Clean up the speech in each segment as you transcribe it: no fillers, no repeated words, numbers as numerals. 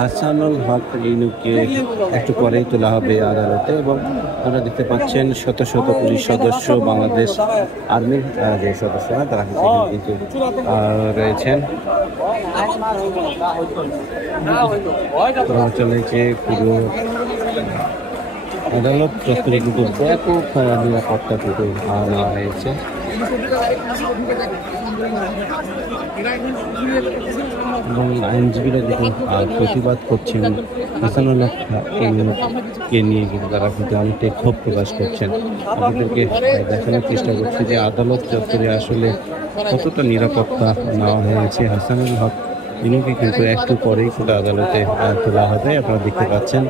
হাসানুল হক রিনুকে একটু পরেই তোলা হবে আদালতে এবং আপনারা দেখতে পাচ্ছেন শত শত পুলিশ সদস্য বাংলাদেশ আর্মির যে সদস্যরা তারা কিন্তু রয়েছেন। চলেছে পুরো আদালত চত্বরে কিন্তু ব্যাপক নিরাপত্তা কিন্তু নেওয়া হয়েছে। এবং আইনজীবীরা দেখুন প্রতিবাদ করছেন হাসানুল হককে নিয়ে কিন্তু তারা কিন্তু অনেকটাই ক্ষোভ প্রকাশ করছেন। আপনাদেরকে দেখানোর চেষ্টা করছি যে আদালত চত্বরে আসলে কতটা নিরাপত্তা নেওয়া হয়েছে। হাসানুল হক ইনুকে কিন্তু একটু পরেই কিন্তু আদালতে তোলা হবে। আপনারা দেখতে পাচ্ছেন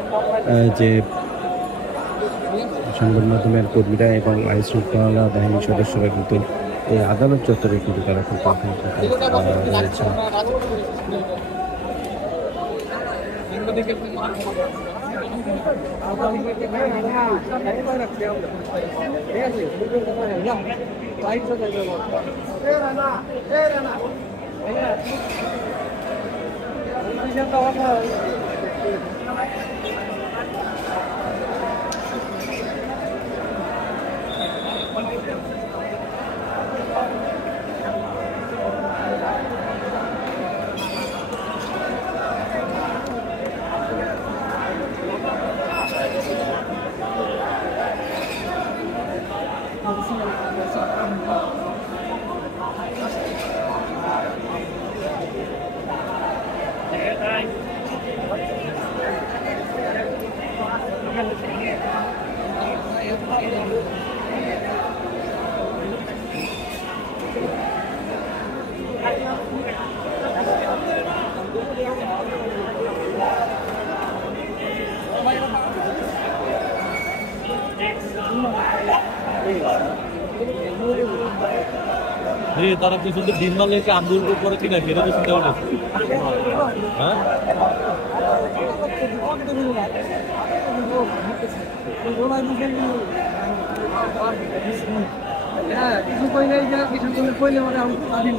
যে সংবাদ মাধ্যমের কর্মীরা এবং আইন শৃঙ্খলা বাহিনীর সদস্যরা কিন্তু এই আদালত চত্বরে কিন্তু তারা কিন্তু রয়েছে। তারা কিছু দিন মালিকে আন্দোলন করে কিনা ফেরত চিন্তা করে হ্যাঁ কিছু কইলে কিছু কইলে মানে আমি